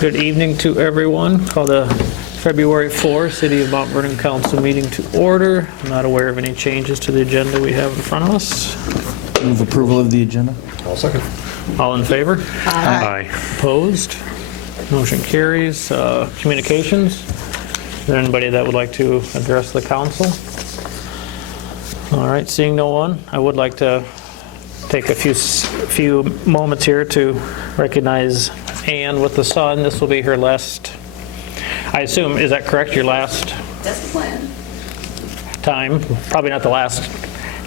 Good evening to everyone. Call the February 4 City of Mount Vernon Council meeting to order. I'm not aware of any changes to the agenda we have in front of us. Move approval of the agenda. I'll second. All in favor? Aye. Opposed? Motion carries. Communications? Is there anybody that would like to address the council? All right, seeing no one, I would like to take a few moments here to recognize Ann with the son. This will be her last, I assume, is that correct? Your last That's the plan. time? Probably not the last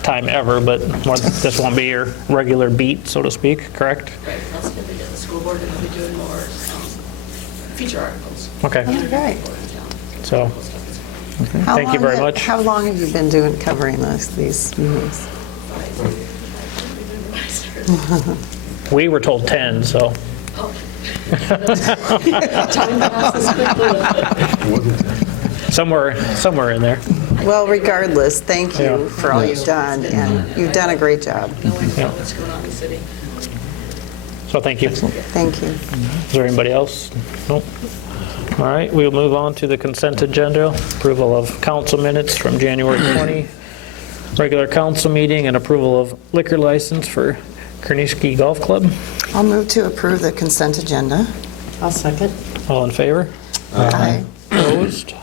time ever, but this won't be your regular beat, so to speak, correct? Right, that's going to be at the school board, and we'll be doing more feature articles. Okay, Right. so How thank you long very ha- much. How long have you been covering these meetings? We were told 10, so. Somewhere in there. Well, regardless, thank Yeah. you for all you've done, and you've done a great job. Knowing what's going on in the city. So thank you. Thank you. Is there anybody else? Nope. All right, we'll move on to the consent agenda. Approval of council minutes from January 20, regular council meeting, and approval of liquor license for Kerniski Golf Club. I'll move to approve the consent agenda. I'll second. All in favor? Aye. Opposed?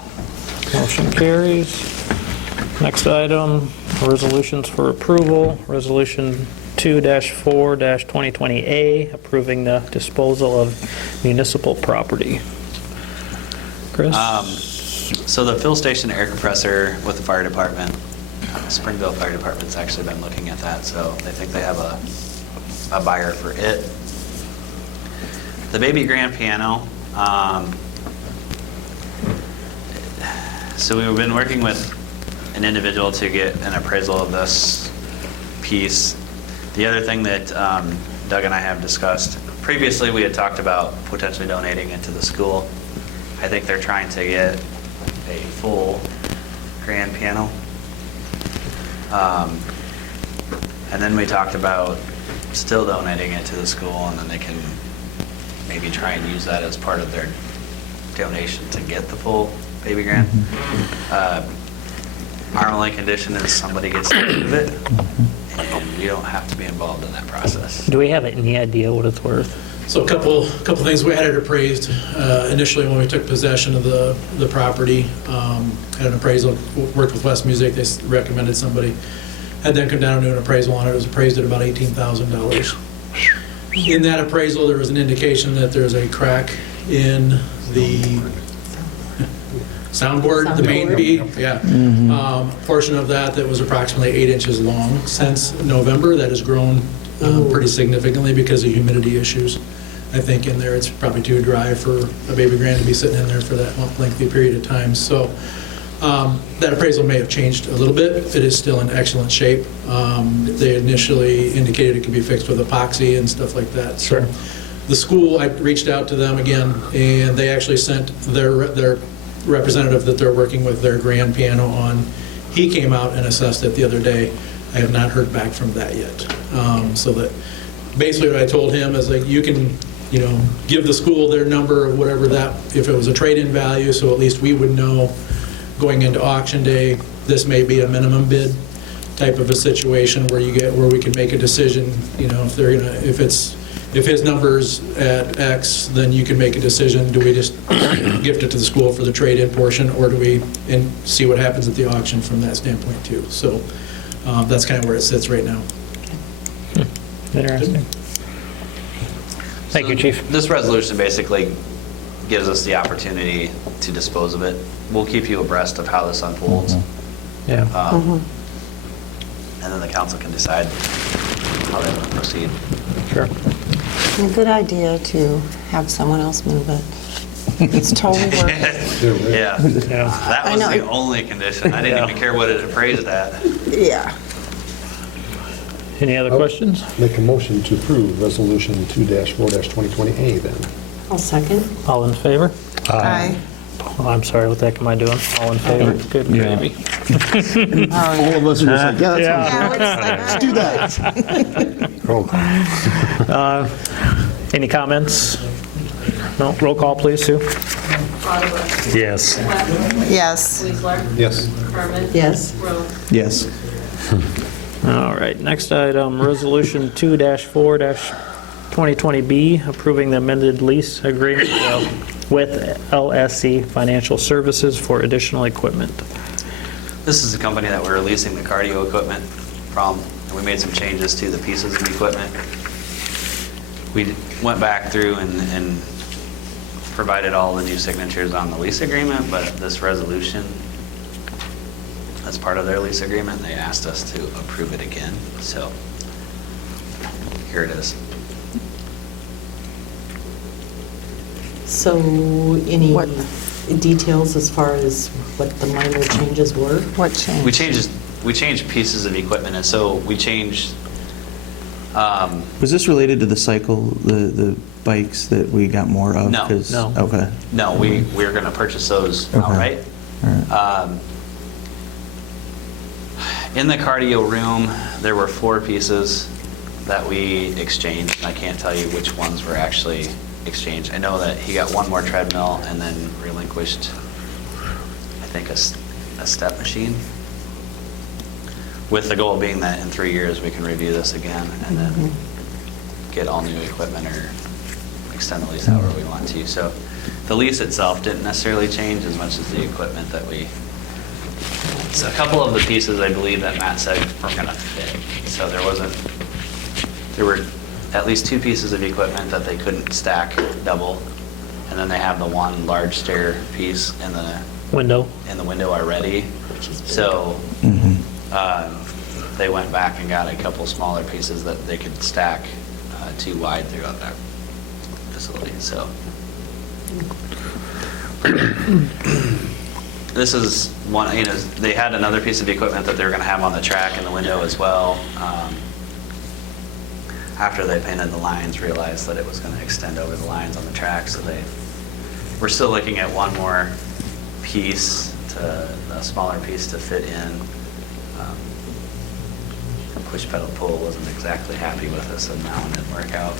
Motion carries. Next item, resolutions for approval. Resolution 2-4-2020A, approving the disposal of municipal property. Chris? So the fill station air compressor with the fire department, Springville Fire Department's actually been looking at that, so they think they have a buyer for it. The baby grand piano, so we've been working with an individual to get an appraisal of this piece. The other thing that Doug and I have discussed, previously we had talked about potentially donating it to the school. I think they're trying to get a full grand piano. And then we talked about still donating it to the school, and then they can maybe try and use that as part of their donation to get the full baby grand. Our only condition is somebody gets rid of it, and you don't have to be involved in that process. Do we have any idea what it's worth? So a couple things. We had it appraised initially when we took possession of the property. Had an appraisal, worked with West Music. They recommended somebody. Had them come down and do an appraisal on it. It was appraised at about $18,000. In that appraisal, there was an indication that there's a crack in the soundboard, the main B. Yeah. Portion of that was approximately 8 inches long. Since November, that has grown pretty significantly because of humidity issues. I think in there it's probably too dry for a baby grand to be sitting in there for that lengthy period of time. So that appraisal may have changed a little bit. It is still in excellent shape. They initially indicated it could be fixed with epoxy and stuff like that. So Sure. the school, I reached out to them again, and they actually sent their representative that they're working with their grand piano on. He came out and assessed it the other day. I have not heard back from that yet. So that basically what I told him is like, you can, give the school their number or whatever that, if it was a trade-in value, so at least we would know going into auction day, this may be a minimum bid type of a situation where we can make a decision, if his number's at X, then you can make a decision, do we just gift it to the school for the trade-in portion, or do we see what happens at the auction from that standpoint too. So that's kind of where it sits right now. Interesting. Thank you, Chief. This resolution basically gives us the opportunity to dispose of it. We'll keep you abreast of how this unfolds. Yeah. And then the council can decide how they want to proceed. Sure. A good idea to have someone else move it. It's totally worth it. Yeah, Yeah. that I was know. the only condition. I didn't even care what it appraised at. Yeah. Any other questions? Make a motion to approve Resolution 2-4-2020A then. I'll second. All in favor? Aye. Oh, I'm sorry, what the heck am I doing? All in favor? Good gravy. All of us are just like, yeah, Yeah, do that. Roll call. Any comments? No, roll call, please, Sue. Breidenbach. Yes. West. Yes. Weezer. Yes. Herman. Yes. Rose. Yes. All right, next item, Resolution 2-4-2020B, approving the amended lease agreement with LSC Financial Services for additional equipment. This is the company that we're leasing the cardio equipment from, and we made some changes to the pieces of equipment. We went back through and provided all the new signatures on the lease agreement, but this resolution, as part of their lease agreement, they asked us to approve it again, so here it is. So any What? details as far as what the minor changes were? What changed? We changed pieces of equipment, and so we changed, Was this related to the cycle, the bikes that we got more of? No. 'Cause- No. Okay. no, we're going to purchase those Okay. outright. All right. In the cardio room, there were 4 pieces that we exchanged. I can't tell you which ones were actually exchanged. I know that he got one more treadmill and then relinquished, I think, a step machine, with the goal being that in 3 years, we can review this again and then get all new equipment or extend the lease however we want to. So the lease itself didn't necessarily change as much as the equipment that we... So a couple of the pieces, I believe, that Matt said weren't going to fit. So there were at least 2 pieces of equipment that they couldn't stack double. And then they have the one large stair piece in the Window. window already. So they went back and got a couple smaller pieces that they could stack 2 wide throughout that facility. So this is one, they had another piece of equipment that they were going to have on the track in the window as well. After they painted the lines, realized that it was going to extend over the lines on the track, so we're still looking at one more piece, a smaller piece to fit in. Push pedal pull wasn't exactly happy with us, and that one didn't work out.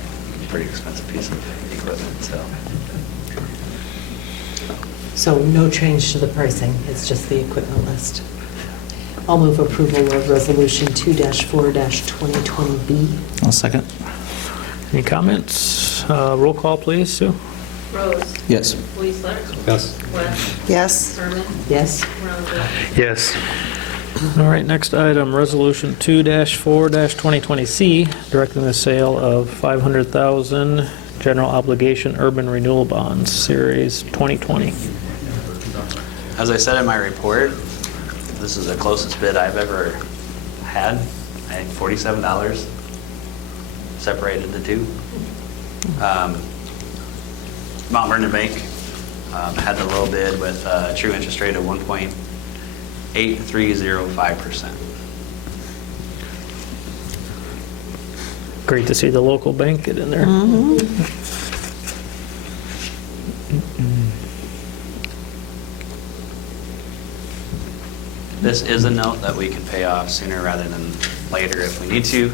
Pretty expensive piece of equipment, so. So no change to the pricing, it's just the equipment list. I'll move approval of Resolution 2-4-2020B. I'll second. Any comments? Roll call, please, Sue. Rose. Yes. Weezer. Yes. West. Yes. Herman. Yes. Rose. Yes. All right, next item, Resolution 2-4-2020C, directing the sale of 500,000 general obligation urban renewal bonds, Series 2020. As I said in my report, this is the closest bid I've ever had. I think $47 separated the two. Mount Vernon Bank had the low bid with a true interest rate of 1.8305%. Great to see the local bank get in there. This is a note that we can pay off sooner rather than later if we need to.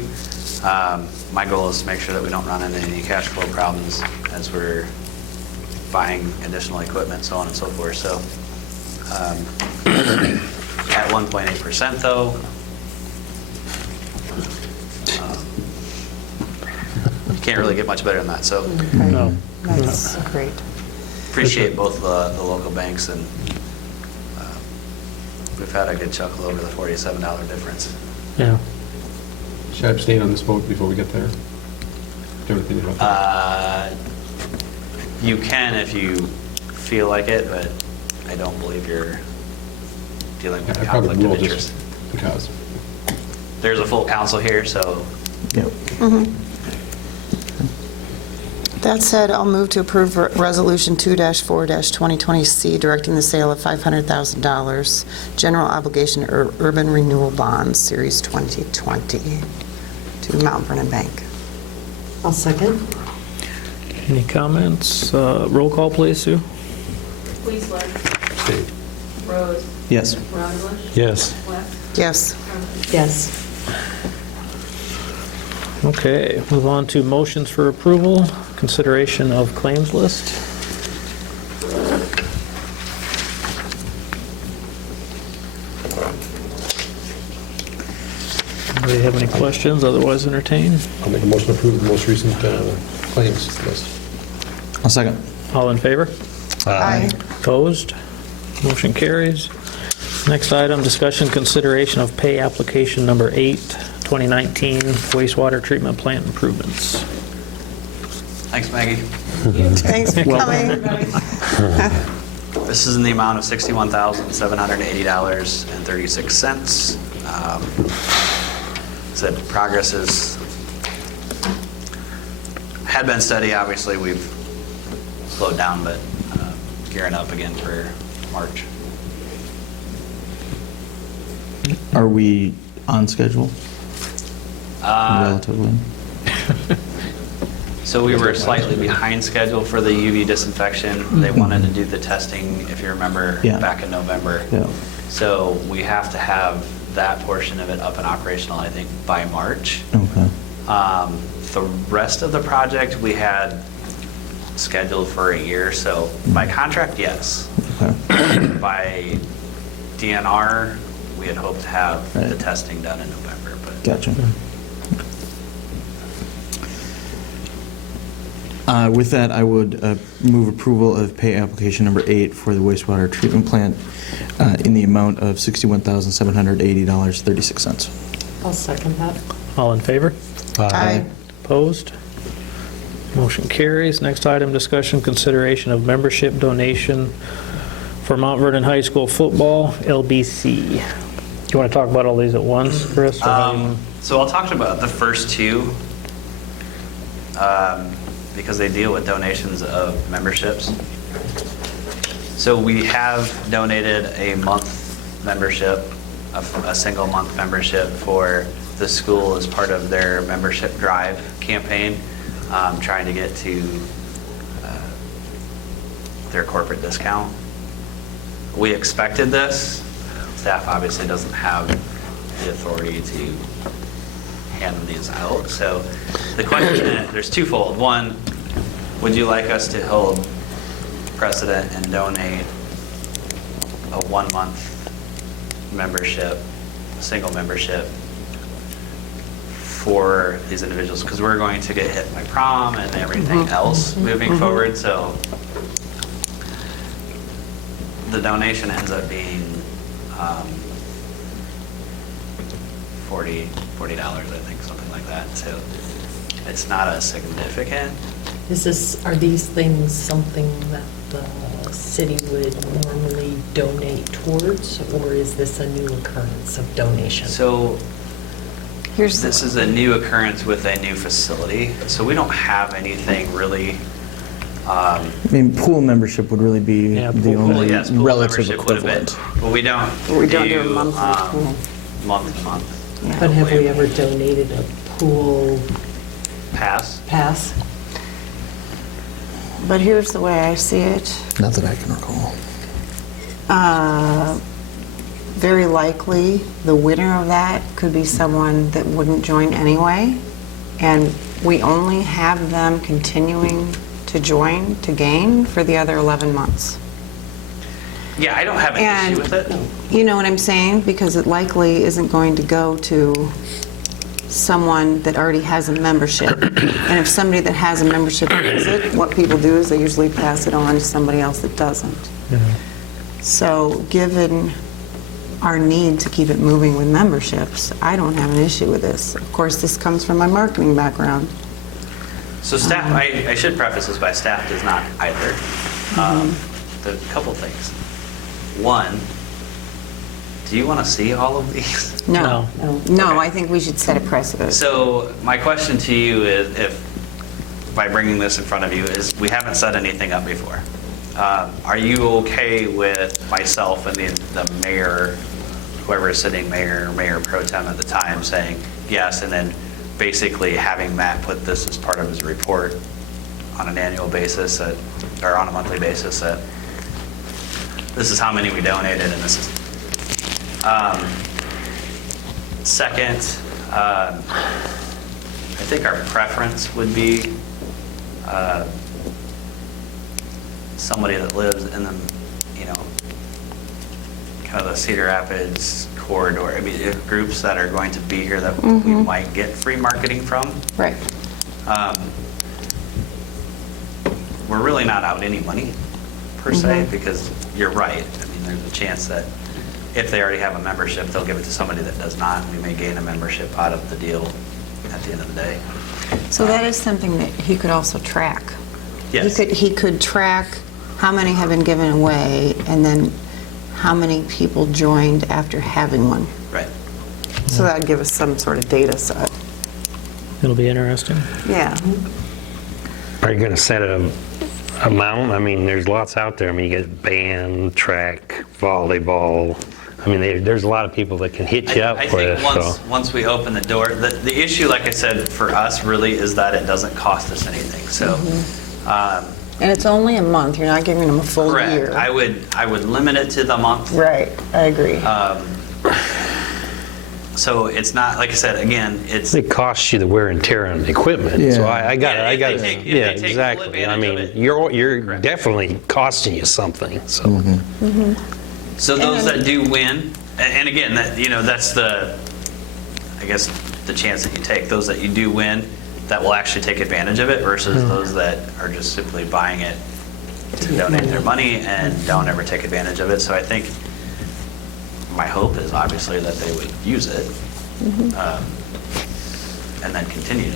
My goal is to make sure that we don't run into any cash flow problems as we're buying additional equipment, so on and so forth. So at 1.8% though, you can't really get much better than that. So No. That's great. appreciate both the local banks, and we've had a good chuckle over the $47 difference. Yeah. Should I abstain on this vote before we get there? Do you have an opinion about that? You can if you feel like it, but I don't believe you're dealing with I probably conflict of will interest. just because. There's a full council here, so Yep. That said, I'll move to approve Resolution 2-4-2020C, directing the sale of $500,000 general obligation urban renewal bonds, Series 2020, to Mount Vernon Bank. I'll second. Any comments? Roll call, please, Sue. Weezer. Abstain. Rose. Yes. Breidenbach. Yes. West. Yes. Herman. Yes. Okay, move on to motions for approval, consideration of claims list. Anybody have any questions? Otherwise entertain. I'll make a motion to approve the most recent claims list. I'll second. All in favor? Aye. Opposed? Motion carries. Next item, discussion consideration of pay application number 8, 2019 wastewater treatment plant improvements. Thanks, Maggie. Thanks for coming. This is in the amount of $61,780.36. Said progress had been steady. Obviously, we've slowed down, but gearing up again for March. Are we on schedule? Relatively? So we were slightly behind schedule for the UV disinfection. They wanted to do the testing, if you remember, Yeah. back in November. Yeah. So we have to have that portion of it up and operational, I think, by March. Okay. The rest of the project we had scheduled for a year, so by contract, yes. Okay. By DNR, we had hoped to have the Right. testing done in November, but Gotcha. With that, I would move approval of pay application number 8 for the wastewater treatment plant in the amount of $61,780.36. I'll second that. All in favor? Aye. Opposed? Motion carries. Next item, discussion consideration of membership donation for Mount Vernon High School football, LBC. You want to talk about all these at once, Chris? or how you- So I'll talk about the first two because they deal with donations of memberships. So we have donated a month membership, a single month membership for the school as part of their membership drive campaign, trying to get to their corporate discount. We expected this. Staff obviously doesn't have the authority to hand these out. So the question, there's twofold. One, would you like us to hold precedent and donate a 1-month membership, single membership for these individuals? Because we're going to get hit by prom and everything else moving forward. So the donation ends up being $40, I think, something like that. So it's not a significant. Are these things something that the city would normally donate towards, or is this a new occurrence of donation? So Here's this is a new occurrence with a new facility. So we don't have anything really. I mean, pool membership would really be Yeah, the pool- only Yes, pool relative membership would have been, equivalent. but we don't We don't do a monthly pool. month to month Yeah. But have we ever donated a pool pass. pass? But here's the way I see it. Not that I can recall. Very likely, the winner of that could be someone that wouldn't join anyway, and we only have them continuing to join, to gain, for the other 11 months. Yeah, I don't have an And- issue with it. You know what I'm saying? Because it likely isn't going to go to someone that already has a membership. And if somebody that has a membership needs it, what people do is they usually pass it on to somebody else that doesn't. So given our need to keep it moving with memberships, I don't have an issue with this. Of course, this comes from my marketing background. So staff, I should preface this by staff does not either. There's a couple things. One, do you want to see all of these? No. No. No, I think we should set a precedent. So my question to you is, if, by bringing this in front of you, is we haven't set anything up before. Are you okay with myself and the mayor, whoever is sitting, mayor pro tem at the time, saying yes, and then basically having Matt put this as part of his report on an annual basis, or on a monthly basis, that this is how many we donated, and this is... Second, I think our preference would be somebody that lives in the, kind of the Cedar Rapids corridor. I mean, if groups that are going to be here that we might get free marketing from. Right. We're really not out any money, per se, because you're right. I mean, there's a chance that if they already have a membership, they'll give it to somebody that does not. We may gain a membership out of the deal at the end of the day. So that is something that he could also track. Yes. He could track how many have been given away, and then how many people joined after having one. Right. So that'd give us some sort of data set. It'll be interesting. Yeah. Are you going to set an amount? I mean, there's lots out there. I mean, you get band, track, volleyball. I mean, there's a lot of people that can hit you up I for think this. once we open the door, the issue, like I said, for us really is that it doesn't cost us anything. So, And it's only a month, you're not giving them a full year. correct. I would limit it to the month. Right, I agree. So it's not, like I said, again, it's. It costs you the wear and tear on the equipment. So Yeah. I got Yeah, it. if they take- if they Yeah, take full exactly. I advantage of mean, it. you're Correct. definitely costing you something. So. So those that do win, and again, that's the, I guess, the chance that you take. Those that you do win, that will actually take advantage of it versus those that are just simply buying it to donate their money and don't ever take advantage of it. So I think my hope is obviously that they would use it and then continue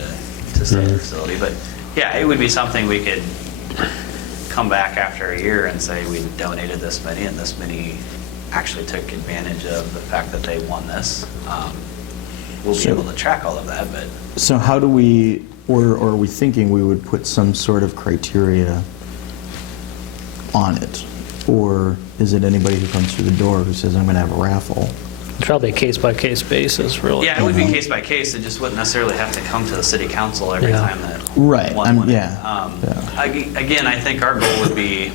to stay in the facility. But yeah, it would be something we could come back after a year and say we donated this many and this many actually took advantage of the fact that they won this. We'll be able to track all of that, but So how do we, or are we thinking we would put some sort of criteria on it? Or is it anybody who comes through the door who says, I'm going to have a raffle? It's probably a case-by-case basis, really. yeah, it would be case by case. It just wouldn't necessarily have to come to the city council every Yeah. time that Right, one won it. yeah. Again, I think our goal would be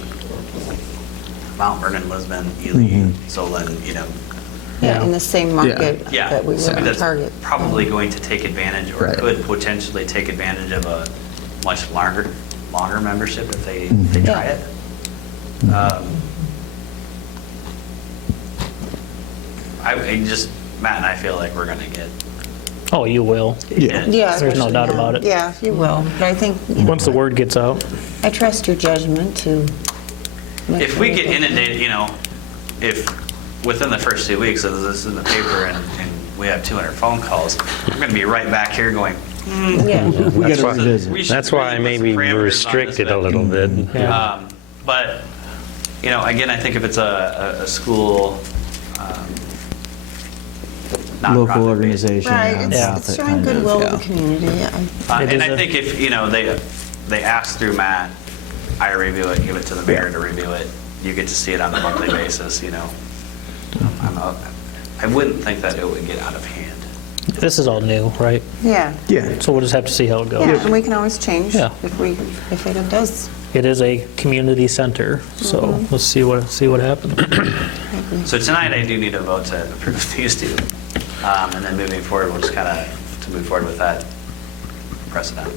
Mount Vernon, Lisbon, Ely, Solon, Yeah, in the same market yeah, that we somebody were that's target. probably going to take advantage or Right. could potentially take advantage of a much longer membership if they try it. Matt and I feel like we're going to get. Oh, you will. Yeah. Yeah. There's no especially doubt now. about it. Yeah, you will. But I think, Once the word gets out. I trust your judgment to make If we sure get that- inundated, if within the first 2 weeks of this in the paper and we have 200 phone calls, we're going to be right back here going, Yeah. We got to why- revisit. we should That's why really put some maybe parameters on restrict this it a thing. little bit. Yeah. But, again, I think if it's a school, nonprofit Local based- organization. Right, Yeah. it's showing goodwill to the community. It And is I a- think if, they ask through Matt, I review it, give it to the mayor to review it, you get to see it on a monthly basis, I wouldn't think that it would get out of hand. This is all new, right? Yeah. Yeah. So we'll just have to see how it goes. Yeah, and we can always change Yeah. if it does. It is a community center, so let's see what happens. So tonight, I do need a vote to approve these two. And then moving forward, we'll just kind of, to move forward with that precedent.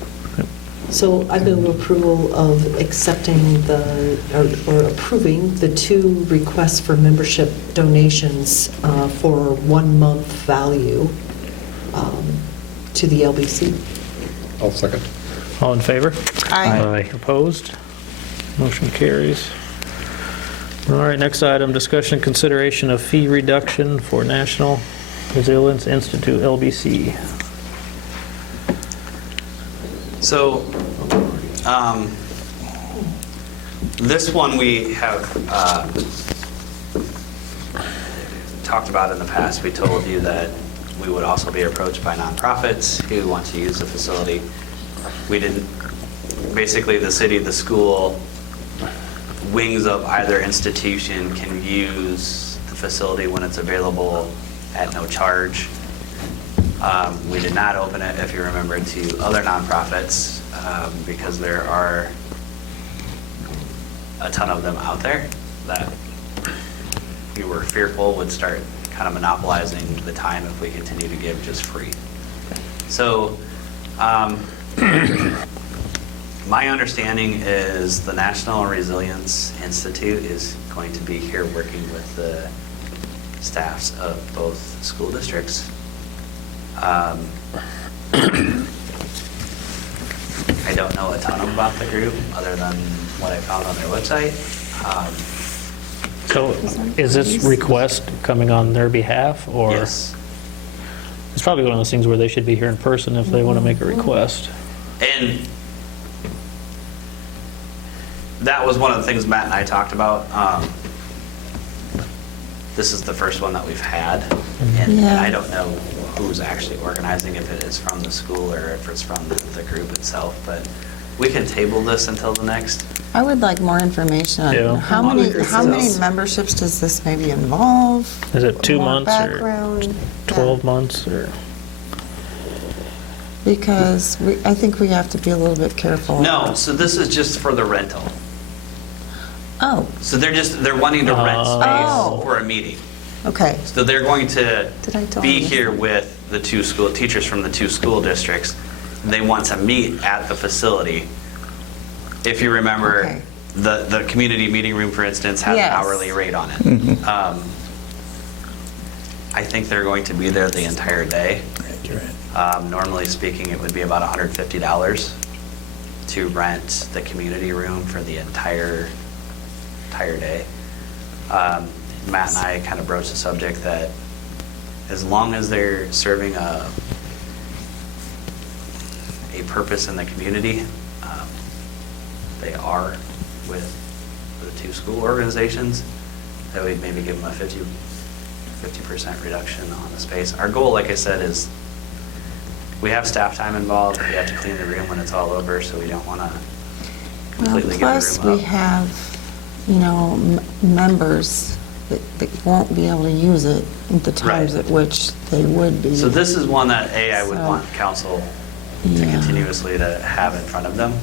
So I move approval of accepting or approving the 2 requests for membership donations for 1 month value to the LBC. I'll second. All in favor? Aye. Opposed? Motion carries. All right, next item, discussion and consideration of fee reduction for National Resilience Institute, LBC. So, this one we have talked about in the past. We told you that we would also be approached by nonprofits who want to use the facility. We didn't, basically the city, the school, wings of either institution can use the facility when it's available at no charge. We did not open it, if you remember, to other nonprofits because there are a ton of them out there that we were fearful would start kind of monopolizing the time if we continue to give just free. So My understanding is the National Resilience Institute is going to be here working with the staffs of both school districts. I don't know a ton about the group, other than what I found on their website. So is this request coming on their behalf, or? Yes. It's probably one of those things where they should be here in person if they want to make a request. And that was one of the things Matt and I talked about. This is the first one that we've had, and Yeah. I don't know who's actually organizing, if it is from the school or if it's from the group itself, but we can table this until the next. I would like more information Yeah. on how many memberships does this maybe involve? Is it 2 More months or background? 12 months or? Because I think we have to be a little bit careful. No, so this is just for the rental. Oh, So they're wanting to rent Oh. space for a meeting. okay. So they're going to Did I tell be you? here with the two school teachers from the two school districts. They want to meet at the facility. If you remember, Okay. the community meeting room, for instance, has Yes. an hourly rate on it. I think they're going to be there the entire day. Normally speaking, it would be about $150 to rent the community room for the entire day. Matt and I kind of broached the subject that as long as they're serving a purpose in the community, they are with the two school organizations, that we'd maybe give them a 50% reduction on the space. Our goal, like I said, is we have staff time involved. We have to clean the room when it's all over, so we don't want to completely give Plus, the room we up. have, members that won't be able to use it at the times Right. at which they would be. So this is one that, I would So- want council to Yeah. continuously to have in front of them.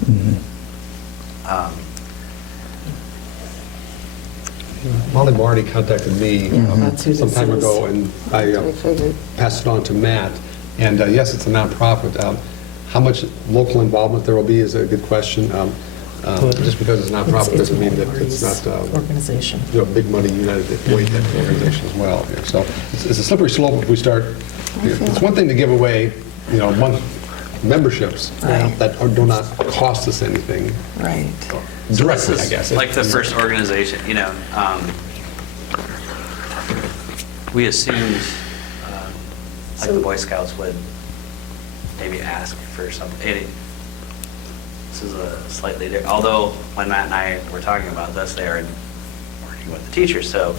Molly Marty contacted me That's who some this time is. ago, and I I figured. passed it on to Matt. And yes, it's a nonprofit. How much local involvement there will be is a good question. Just because it's a nonprofit doesn't mean that it's not Organization. big money United Way type of organization as well. Here. So it's a slippery slope if we start. It's one thing to give away, memberships Right. that do not cost us anything Right. directly, This I is guess. like the first organization, we assumed, like the Boy Scouts would maybe ask for something. This is a slightly different, although when Matt and I were talking about this, they are working with the teachers, so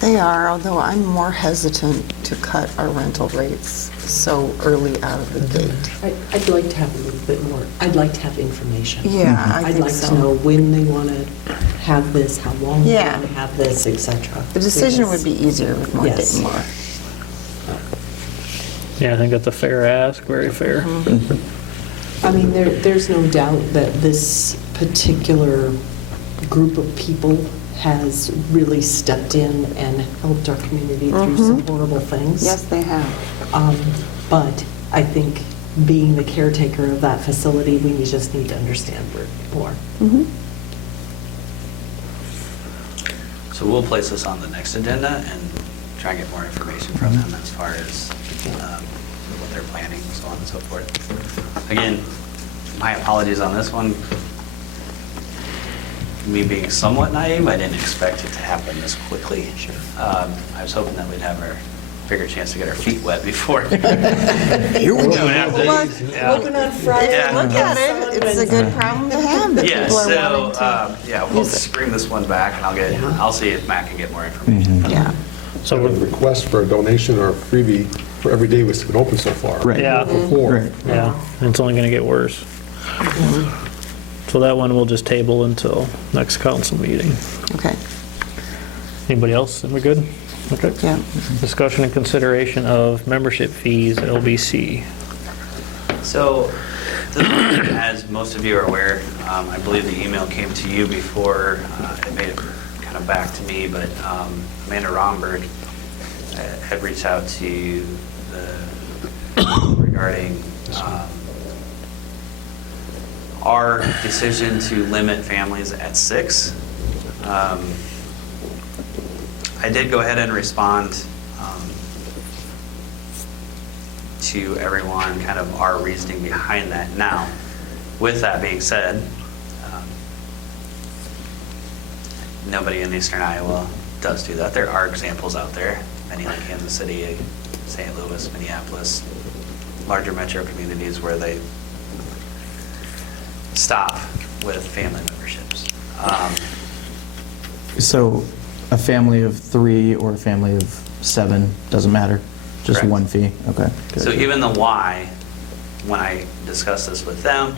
They are, although I'm more hesitant to cut our rental rates so early out of the gate. I'd like to have a little bit more, I'd like to have information. Yeah, I I'd think like so. to know when they want to have this, how long they Yeah. want to have this, et cetera. The decision Because- would be easier with more Yes. data. Yeah, I think that's a fair ask, very fair. I mean, there's no doubt that this particular group of people has really stepped in and helped our community through some horrible things. Yes, they have. But I think being the caretaker of that facility, we just need to understand more. So we'll place this on the next agenda and try and get more information from them as far as what they're planning, so on and so forth. Again, my apologies on this one. Me being somewhat naive, I didn't expect it to happen this quickly. I was hoping that we'd have a bigger chance to get our feet wet before. Here we go. Looking on Friday. Yeah. Look at it, it's a good problem to have that Yeah, people are so, wanting to. we'll bring this one back and I'll see if Matt can get more information. from Yeah. them. So, A we're- request for a donation or a freebie for every day it's been open so far. Right. Yeah. Before. Right. yeah, and it's only going to get worse. So that one we'll just table until next council meeting. Okay, Anybody else? Are we good? Okay. yeah. Discussion and consideration of membership fees, LBC. So, this one, as most of you are aware, I believe the email came to you before it made it kind of back to me, but Amanda Romberg had reached out to the regarding our decision to limit families at 6. I did go ahead and respond to everyone, kind of our reasoning behind that. Now, with that being said, nobody in Eastern Iowa does do that. There are examples out there, many like Kansas City, St. Louis, Minneapolis, larger metro communities where they stop with family memberships. So a family of 3 or a family of 7, doesn't matter? Just Correct. one fee? Okay. good. So even the why, when I discuss this with them,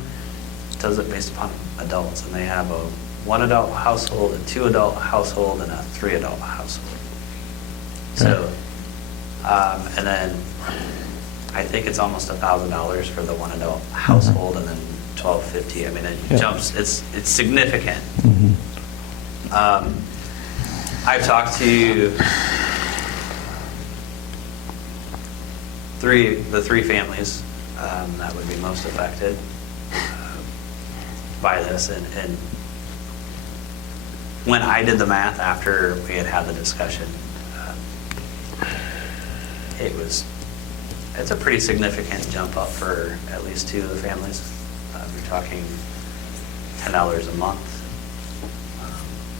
does it based upon adults, and they have a 1 adult household, a 2 adult household, and a 3 adult household. So, and then I think it's almost $1,000 for the 1 adult household, and then $1,250. I mean, it Yeah. jumps. It's significant. Mhm. I've talked to the three families that would be most affected by this, and when I did the math after we had the discussion, it's a pretty significant jump up for at least 2 of the families. We're talking $10 a month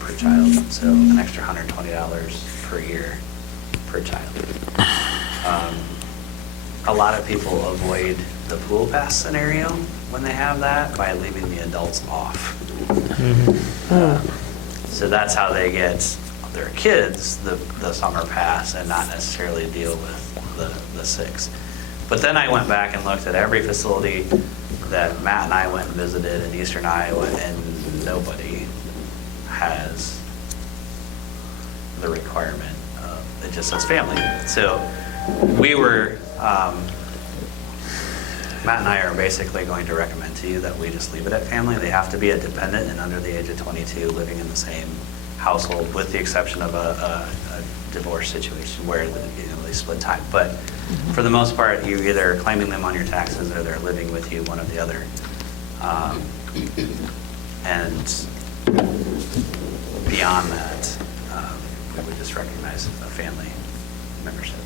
per child, so an extra $120 per year per child. A lot of people avoid the pool pass scenario when they have that by leaving the adults off. So that's how they get their kids the summer pass and not necessarily deal with the 6. But then I went back and looked at every facility that Matt and I went and visited in Eastern Iowa, and nobody has the requirement. It just says family. So we were, Matt and I are basically going to recommend to you that we just leave it at family. They have to be a dependent and under the age of 22 living in the same household, with the exception of a divorce situation where they split time. But for the most part, you're either claiming them on your taxes or they're living with you, one or the other. And beyond that, we would just recognize a family membership.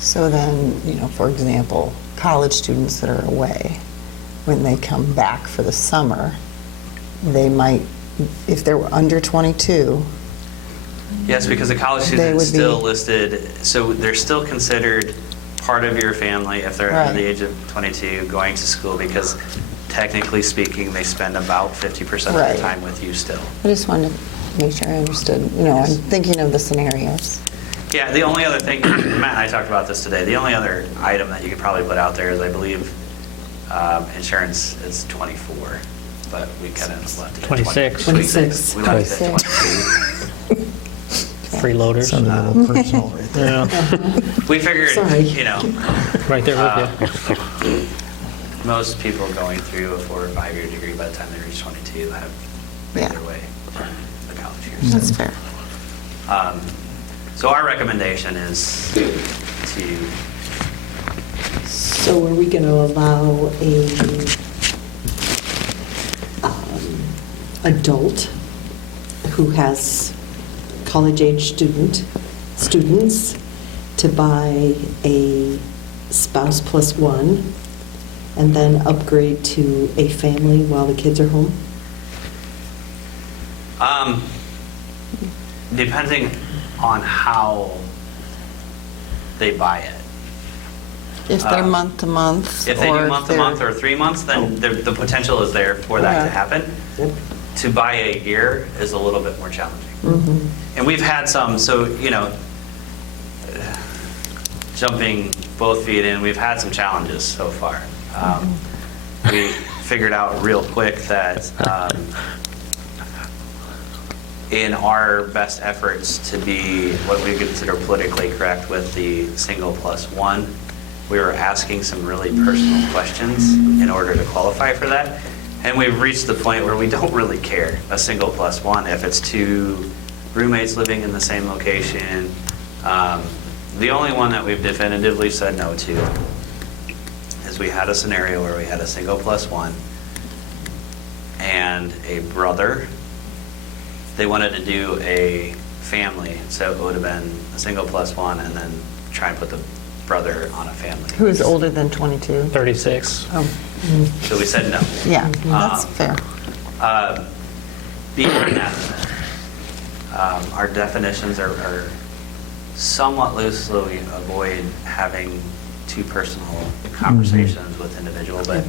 So then, for example, college students that are away, when they come back for the summer, they might, if they're under 22, Yes, because a college They student would is still be- listed, so they're still considered part of your family if they're under the Right. age of 22 going to school, because technically speaking, they spend about 50% of Right. their time with you still. I just wanted to make sure I understood, I'm thinking of the scenarios. Yeah, the only other thing, Matt and I talked about this today, the only other item that you could probably put out there is, I believe, insurance is 24, but we kind of left it at 26. 26. We left it at 22. Freeloaders. Sounded a little personal right there. Yeah, We figured, Sorry. right there with you. most people going through a 4 or 5 year degree by the time they reach 22 have made Yeah. their way through the college years. That's fair. So our recommendation is to, So are we going to allow a adult who has college-age students to buy a spouse plus 1 and then upgrade to a family while the kids are home? depending on how they buy it. If they're month to month. If they or do if month to they're- month or 3 months, then the potential is there for that to Yeah. happen. Yep. To buy a year is a little bit more challenging. And we've had some, so, jumping both feet in, we've had some challenges so far. We figured out real quick that in our best efforts to be what we consider politically correct with the single plus 1, we were asking some really personal questions in order to qualify for that. And we've reached the point where we don't really care, a single plus 1, if it's 2 roommates living in the same location. The only one that we've definitively said no to is we had a scenario where we had a single plus 1 and a brother. They wanted to do a family, so it would have been a single plus one, and then try and put the brother on a family. Who is older than 22? 36. Oh, So we said no. yeah, that's fair. Beyond that, our definitions are somewhat loosely avoid having too personal conversations with individual, but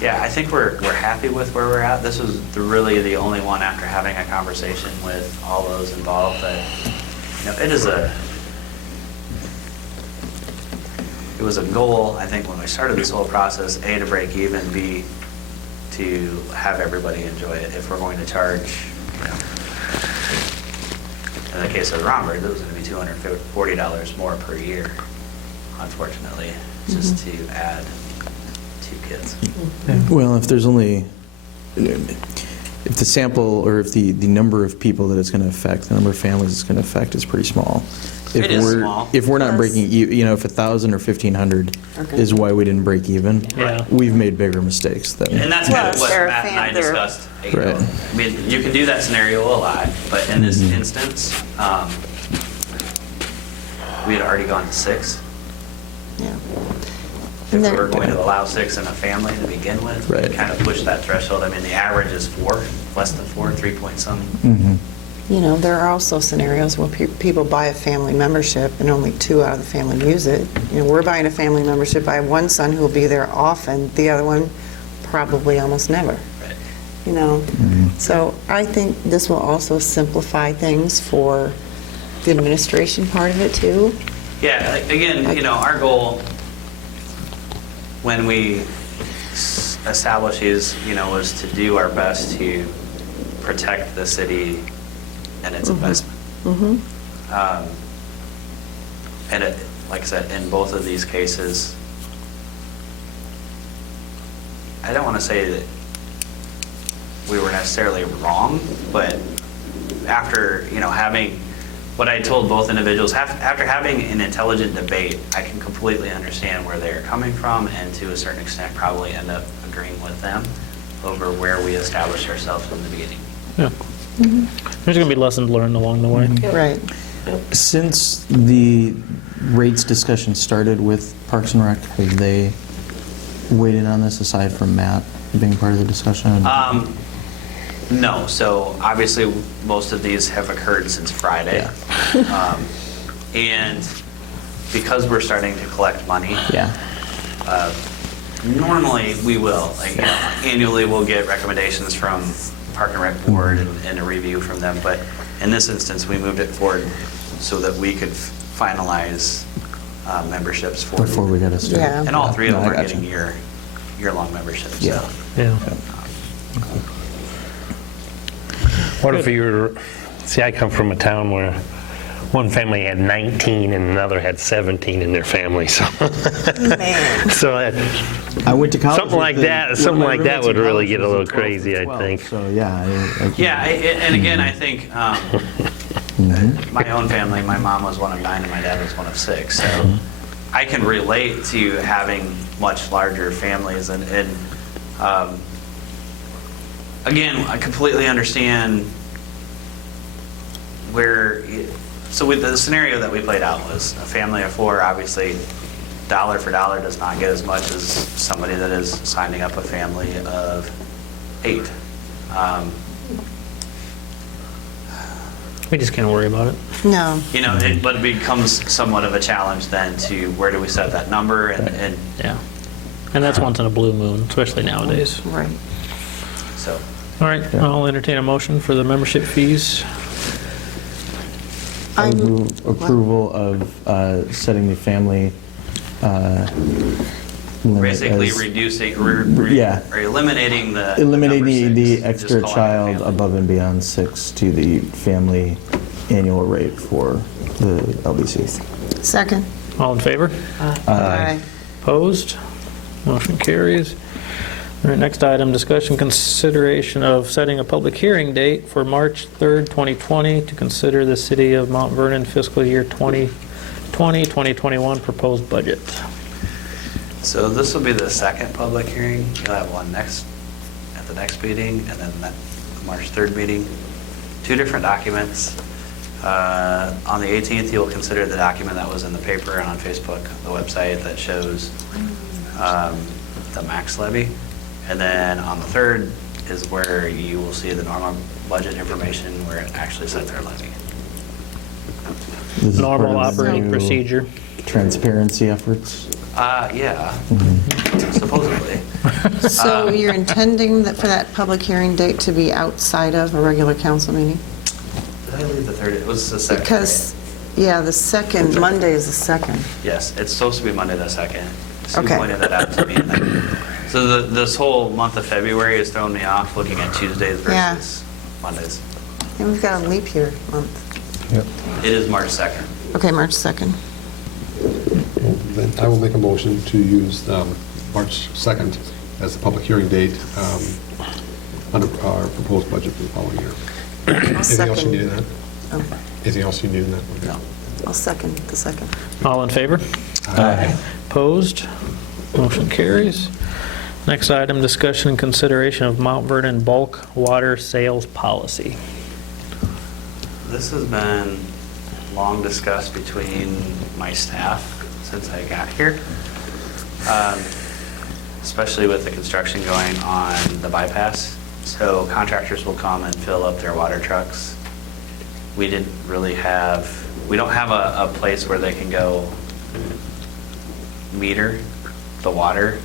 yeah, I think we're happy with where we're at. This was really the only one after having a conversation with all those involved that, it was a goal, I think, when we started this whole process, A, to break even, B, to have everybody enjoy it. If we're going to charge, in the case of Romberg, it was going to be $240 more per year, unfortunately, just to add 2 kids. Well, if there's only, if the sample, or if the number of people that it's going to affect, the number of families it's going to affect is pretty small. It is small. If we're not Yes. breaking, if 1,000 or 1,500 Okay. is why we didn't break even, Yeah. we've made bigger mistakes than. And that's kind of Well, what they're a Matt and I fan- they're- discussed. Right. I mean, you can do that scenario a lot, but in this instance, we had already gone to 6. Yeah. If And we they're- were going to allow 6 in a family to begin with, we Right. kind of push that threshold. I mean, the average is 4, less than 4, 3 point something. Mhm. There are also scenarios where people buy a family membership and only 2 out of the family use it. We're buying a family membership. I have one son who will be there often, the other one probably almost never. Right. So I think this will also simplify things for the administration part of it too. Yeah, again, our goal when we established these, was to do our best to protect the city and its investment. And like I said, in both of these cases, I don't want to say that we were necessarily wrong, but after, having what I told both individuals, after having an intelligent debate, I can completely understand where they're coming from, and to a certain extent probably end up agreeing with them over where we established ourselves in the beginning. Yeah. There's going to be lessons learned along the way. Right. Since the rates discussion started with Parks and Rec, have they weighed in on this aside from Matt being part of the discussion? No, so obviously most of these have occurred since Friday. And because we're starting to collect money, Yeah. normally we will, annually we'll get recommendations from Park and Rec Board and a review from them, but in this instance, we moved it forward so that we could finalize memberships for Before we got to start. Yeah. And all 3 of No, them I are gotcha. getting year-long memberships. Yeah. So. Yeah. What if you were, see, I come from a town where one family had 19 and another had 17 in their family, so. Man. So I went to college. something like with that, one of something my like that roommates would in really college get a was little 12 crazy, for I 12, think. So, yeah. Yeah, and again, I think my own family, my mom was one of 9 and my dad was one of 6. So I can relate to having much larger families. And again, I completely understand where, so with the scenario that we played out was a family of 4, obviously dollar for dollar does not get as much as somebody that is signing up a family of 8. We just can't worry about it. No. But it becomes somewhat of a challenge then to where do we set that number and Yeah. And that's once in a blue moon, especially nowadays. Right. so. All right, I'll entertain a motion for the membership fees. I move approval of setting the family limit Basically as- reducing, Yeah. or eliminating the. eliminating number the 6, extra just calling it child family. above and beyond 6 to the family annual rate for the LBCs. Second. All in favor? Aye. Opposed? Motion carries. All right, next item, discussion consideration of setting a public hearing date for March 3rd, 2020 to consider the City of Mount Vernon fiscal year 2020-2021 proposed budget. So this will be the second public hearing. You'll have one at the next meeting, and then that March 3rd meeting. Two different documents. On the 18th, you'll consider the document that was in the paper and on Facebook, the website that shows the max levy. And then on the 3rd is where you will see the normal budget information where it actually set their levy. This is Normal part of the operating new procedure. Transparency efforts. Yeah, supposedly. So you're intending that for that public hearing date to be outside of a regular council meeting? Did I leave the 3rd? It was the 2nd. Because, yeah, the second, Monday is the second. Yes, it's supposed to be Monday the 2nd. Sue Okay. pointed that out to me. And so this whole month of February has thrown me off looking at Tuesdays Yeah. versus Mondays. And we've got a leap year month. It is March 2nd. Okay, March 2nd. Then I will make a motion to use March 2nd as the public hearing date under our proposed budget for the following year. Anything else you need in that? Oh, Anything else you need in that? Okay. I'll second the second. All in favor? Aye. Opposed? Motion carries. Next item, discussion and consideration of Mount Vernon bulk water sales policy. This has been long discussed between my staff since I got here, especially with the construction going on the bypass. So contractors will come and fill up their water trucks. We don't have a place where they can go meter the water.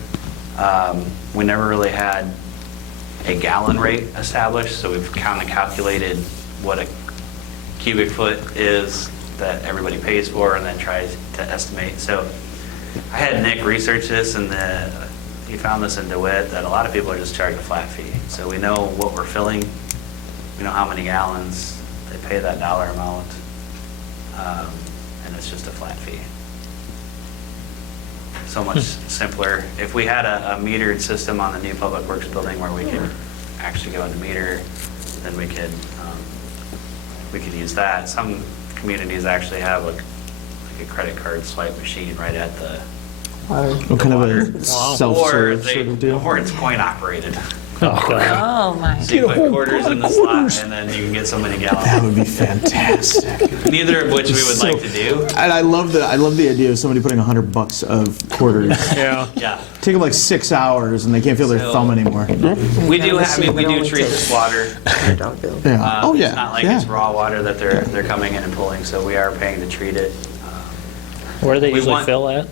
We never really had a gallon rate established, so we've kind of calculated what a cubic foot is that everybody pays for and then tries to estimate. So I had Nick research this, and he found this in DeWitt that a lot of people are just charging a flat fee. So we know what we're filling, we know how many gallons, they pay that dollar amount, and it's just a flat fee. So much simpler. If we had a metered system on the new Public Works building where we could actually go into meter, then we could use that. Some communities actually have like a credit card swipe machine right at the What kind of water. a self-serve sort of deal? Or it's coin operated. Oh, my. So you put quarters in the slot and then you can get so many That gallons. would be fantastic. Neither of which we would like to do. And I love the idea of somebody putting $100 of quarters. Yeah. Yeah. Take them like 6 hours and they can't feel their So- thumb anymore. We do treat this water. Yeah. Oh, yeah. It's not like yeah. it's raw water that they're coming in and pulling, so we are paying to treat it. Where do they We usually want- fill at?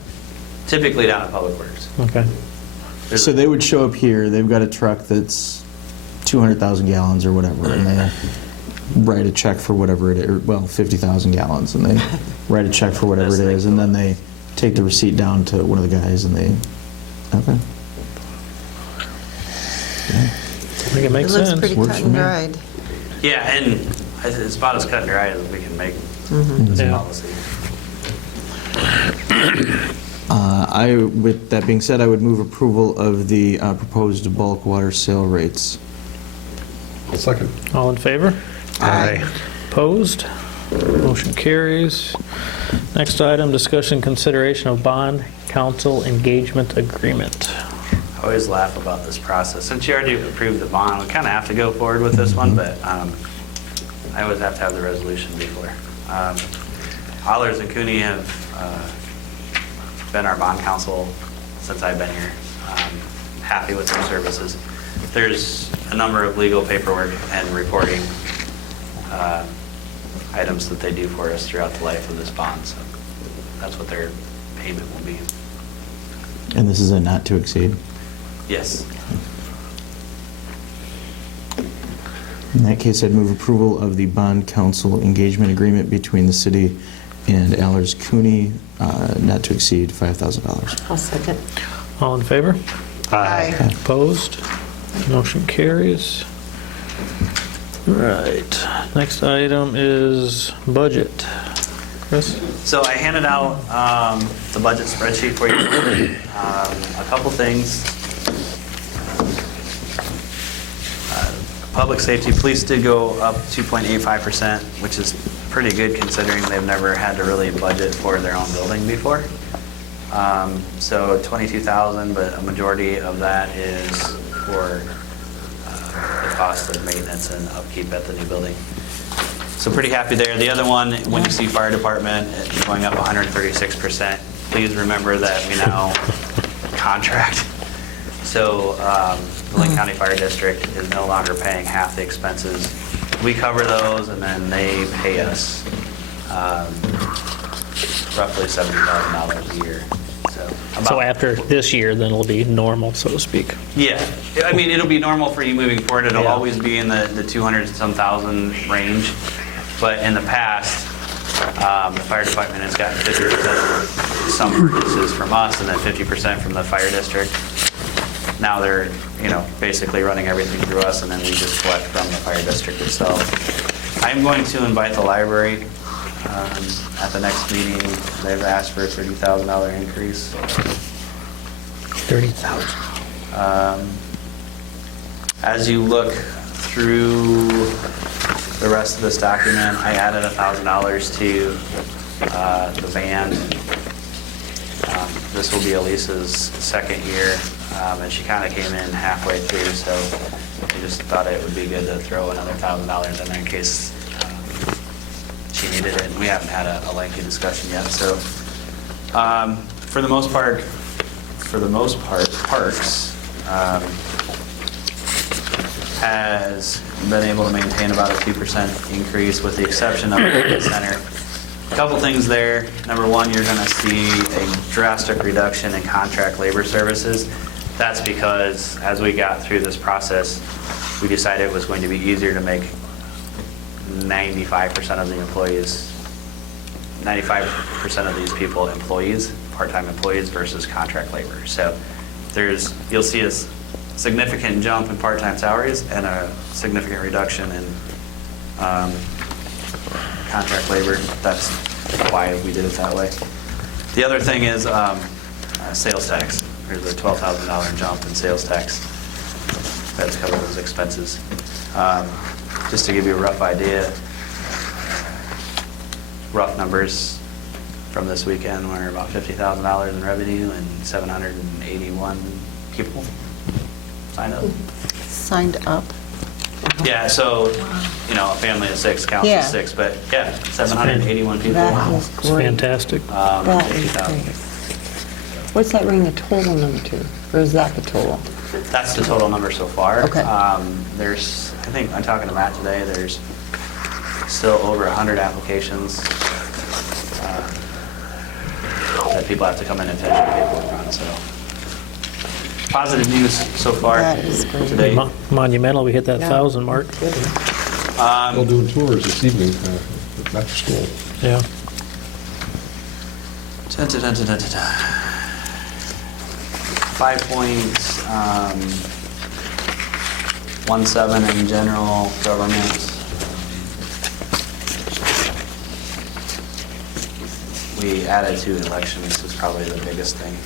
Typically down at Public Works. Okay. There's- So they would show up here, they've got a truck that's 200,000 gallons or whatever, and they write a check for whatever it is, or, well, 50,000 gallons, and they write a check for whatever it is, and then they take the receipt down to one of the guys, and they, okay. I think it makes It looks sense. pretty Works cut for and me. dried. Yeah, and it's about as cut and dry as we can make Mm-hmm. this Yeah. policy. With that being said, I would move approval of the proposed bulk water sale rates. I'll second. All in favor? Aye. Opposed? Motion carries. Next item, discussion consideration of bond council engagement agreement. I always laugh about this process. Since you already approved the bond, we kind of have to go forward with this one, but I always have to have the resolution before. Allers and Cooney have been our bond counsel since I've been here. Happy with their services. There's a number of legal paperwork and reporting items that they do for us throughout the life of this bond, so that's what their payment will be. And this is a not to exceed. Yes. In that case, I'd move approval of the bond council engagement agreement between the city and Allers Cooney, not to exceed $5,000. I'll second. All in favor? Aye. Opposed? Motion carries. Right. Next item is budget. Chris? So I handed out the budget spreadsheet for you. A couple things. Public safety, police did go up 2.85%, which is pretty good considering they've never had to really budget for their own building before. So 22,000, but a majority of that is for the cost of maintenance and upkeep at the new building. So pretty happy there. The other one, when you see fire department going up 136%, please remember that we now contract. So the Lake County Fire District is no longer paying half the expenses. We cover those, and then they pay us roughly $70,000 a year. So about- after this year, then it'll be normal, so to speak. Yeah, I mean, it'll be normal for you moving forward. It'll Yeah. always be in the 200 and some thousand range. But in the past, the fire department has gotten 50% of some purchases from us and then 50% from the fire district. Now they're, basically running everything through us, and then we just collect from the fire district itself. I'm going to invite the library at the next meeting. They've asked for a $30,000 increase. 30,000. As you look through the rest of this document, I added $1,000 to the band. This will be Elisa's second year, and she kind of came in halfway through, so I just thought it would be good to throw another $1,000 in there in case she needed it. And we haven't had a lengthy discussion yet, so for the most part, Parks has been able to maintain about a 2% increase, with the exception of the center. A couple things there. Number one, you're going to see a drastic reduction in contract labor services. That's because as we got through this process, we decided it was going to be easier to make 95% of the employees, 95% of these people employees, part-time employees versus contract labor. So you'll see a significant jump in part-time salaries and a significant reduction in contract labor. That's why we did it that way. The other thing is sales tax. There's a $12,000 jump in sales tax. That's cover those expenses. Just to give you a rough idea, rough numbers from this weekend, we're about $50,000 in revenue and 781 people signed up. Yeah, so, a family of 6 counts Yeah. as 6, but 781 people. That is It's great. fantastic. That is 50,000. great. What's that bring the total number to? Or is that the total? That's the total number so far. Okay. There's, I think, I'm talking to Matt today, there's still over 100 applications that people have to come in and finish the paperwork on, so. Positive news so far. That is great. Today. Monumental, we hit that Yeah. 1,000 mark. Still doing tours this evening after school. Yeah. 5.17 in general government. We added 2 elections, is probably the biggest thing.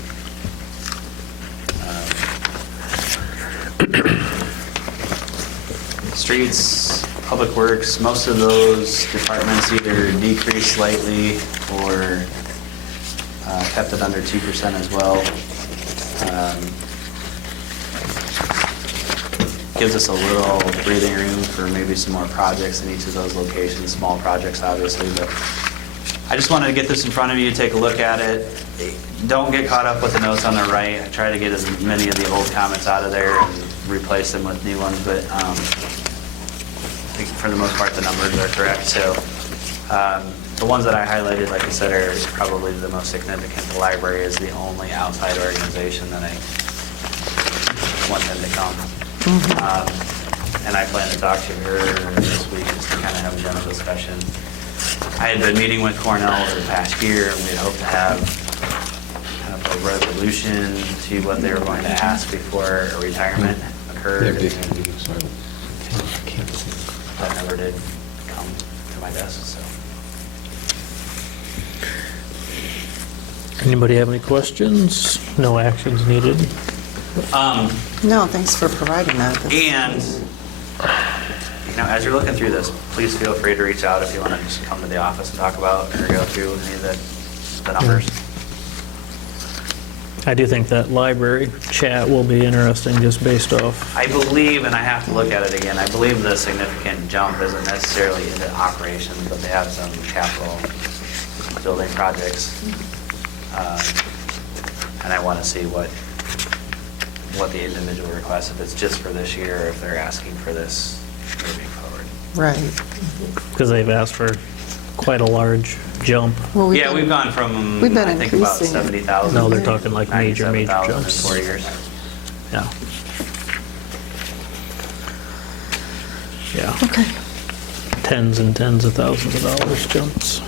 Streets, Public Works, most of those departments either decreased slightly or kept it under 2% as well. Gives us a little breathing room for maybe some more projects in each of those locations, small projects obviously, but I just wanted to get this in front of you, take a look at it. Don't get caught up with the notes on the right. I try to get as many of the old comments out of there and replace them with new ones, but I think for the most part the numbers are correct. So the ones that I highlighted, like I said, are probably the most significant. The library is the only outside organization that I want them to come. And I plan to talk to her this week just to kind of have a general discussion. I had been meeting with Cornell over the past year, and we had hoped to have kind of a resolution to what they were going to ask before a retirement occurred. They have meetings, so I can't. That never did come to my desk, so. Anybody have any questions? No actions needed. No, thanks for providing that. And, as you're looking through this, please feel free to reach out if you want to just come to the office and talk about or go through any of the numbers. I do think that library chat will be interesting just based off. I believe, and I have to look at it again, I believe the significant jump isn't necessarily into operations, but they have some capital building projects. And I want to see what the individual requests, if it's just for this year, or if they're asking for this moving forward. Right. Because they've asked for quite a large jump. Well, Yeah, we've gone from, we've been I think, about increasing it. 70,000. No, they're talking like major 97,000 in jumps. 4 years. Yeah. Yeah. Okay. Tens and tens of thousands of dollars jumps.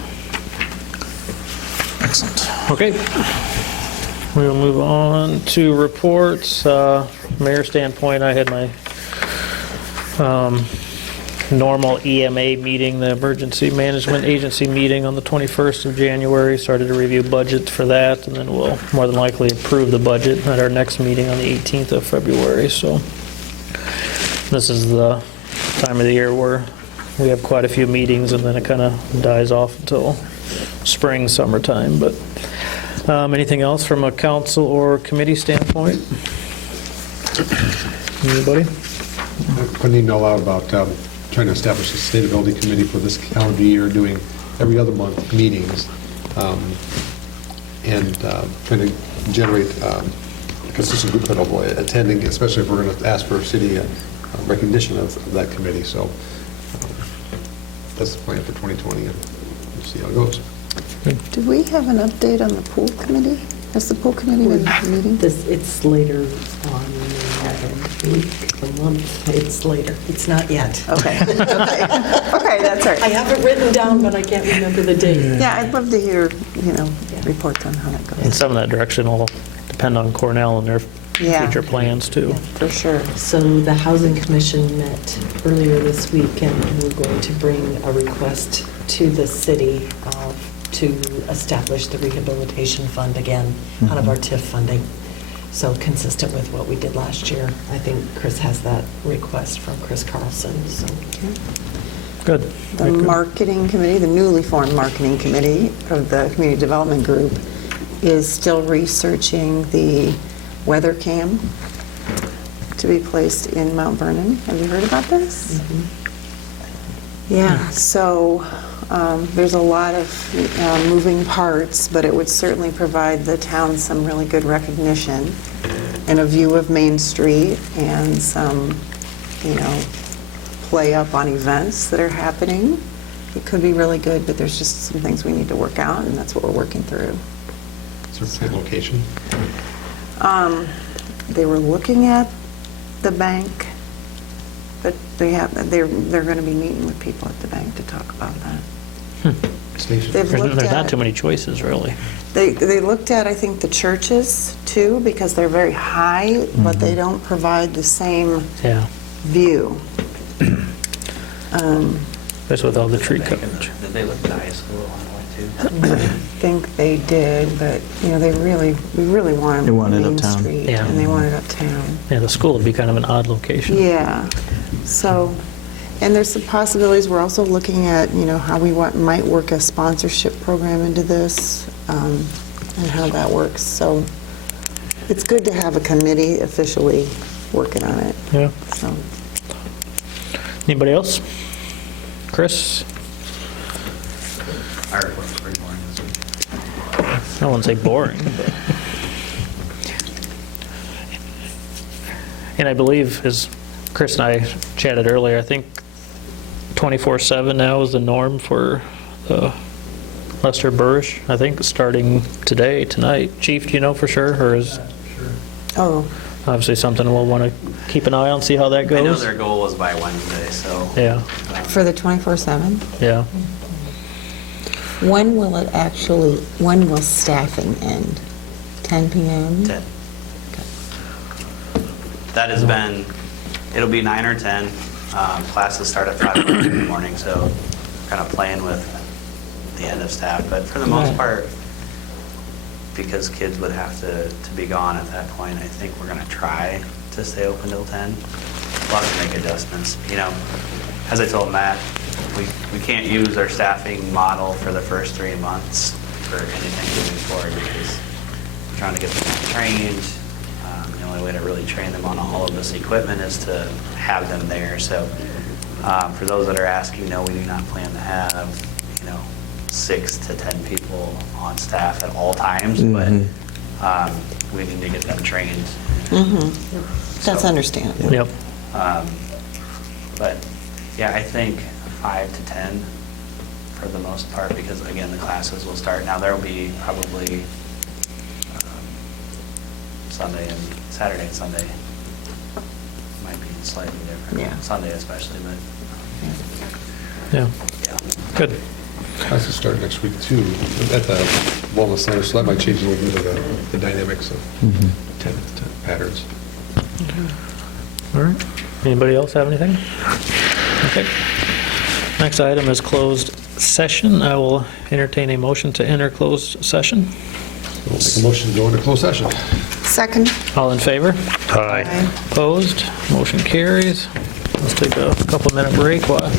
Excellent. Okay. We will move on to reports. Mayor standpoint, I had my normal EMA meeting, the Emergency Management Agency meeting on the 21st of January. Started to review budget for that, and then we'll more than likely approve the budget at our next meeting on the 18th of February. So this is the time of the year where we have quite a few meetings, and then it kind of dies off until spring, summertime. But anything else from a council or committee standpoint? Anybody? I put an email out about trying to establish a sustainability committee for this calendar year, doing every other month meetings, and trying to generate a consistent group that will attending, especially if we're going to ask for city recognition of that committee. So that's the plan for 2020, and we'll see how it goes. Do we have an update on the pool committee? Has the pool committee been meeting? It's later on in the week, the month, it's later. It's not yet. Okay, okay. Okay, that's all I right. have it written down, but I can't remember the date. Yeah, I'd love to hear, reports on how that And goes. some of that direction will depend on Cornell and their Yeah. future plans too. For sure. So the Housing Commission met earlier this week, and we're going to bring a request to the city to establish the rehabilitation fund again out of our TIF funding. So consistent with what we did last year. I think Chris has that request from Chris Carlson, so. Good. The marketing committee, the newly formed marketing committee of the Community Development Group is still researching the weather cam to be placed in Mount Vernon. Have you heard about this? Yeah, so there's a lot of moving parts, but it would certainly provide the town some really good recognition and a view of Main Street and some, play up on events that are happening. It could be really good, but there's just some things we need to work out, and that's what we're working through. Certain location. They were looking at the bank, but they're going to be meeting with people at the bank to talk about that. Station. They've There's looked not at, too many choices, really. they looked at, I think, the churches too, because they're very high, but they don't provide the same Yeah, view. that's with all the tree coverage. Did they look at high school at one point too? I think they did, but, we really want They them want on it Main uptown. Street, Yeah. and they want it uptown. Yeah, the school would be kind of an odd location. Yeah, so, and there's some possibilities, we're also looking at, how we might work a sponsorship program into this, and how that works, so it's good to have a committee officially working on it, Yeah. so. Anybody else? Chris? Our report's pretty boring this week. I wouldn't say boring, but. And I believe, as Chris and I chatted earlier, I think 24/7 now is the norm for Lester Burrish, I think, starting tonight. Chief, do you know for sure, or is Oh, obviously something we'll want to keep an eye on, see how that I know goes? their goal was by Wednesday, so. Yeah, for the 24/7? yeah. When will staffing end? 10 p.m.? 10. That has been, it'll be 9 or 10. Classes start at 5 o'clock in the morning, so kind of playing with the end of staff. But for the most Right. part, because kids would have to be gone at that point, I think we're going to try to stay open till 10. We'll have to make adjustments. As I told Matt, we can't use our staffing model for the first 3 months for anything moving forward because trying to get them trained. The only way to really train them on all of this equipment is to have them there. So for those that are asking, no, we do not plan to have, 6 to 10 people on staff at all times, but we need to get them trained. That's So, understandable. Yep. But, yeah, I think 5 to 10 for the most part, because again, the classes will start. Now, there'll be probably Sunday and Saturday and Sunday might be slightly different. Yeah. Sunday especially, but, Yeah, yeah. good. Classes start next week too, at the wellness center, so that might change a little bit of the dynamics of attendance patterns. All right. Anybody else have anything? Okay. Next item is closed session. I will entertain a motion to enter closed session. We'll make a motion to go into closed session. Second? All in favor? Aye. Opposed? Motion carries. Let's take a couple minute break while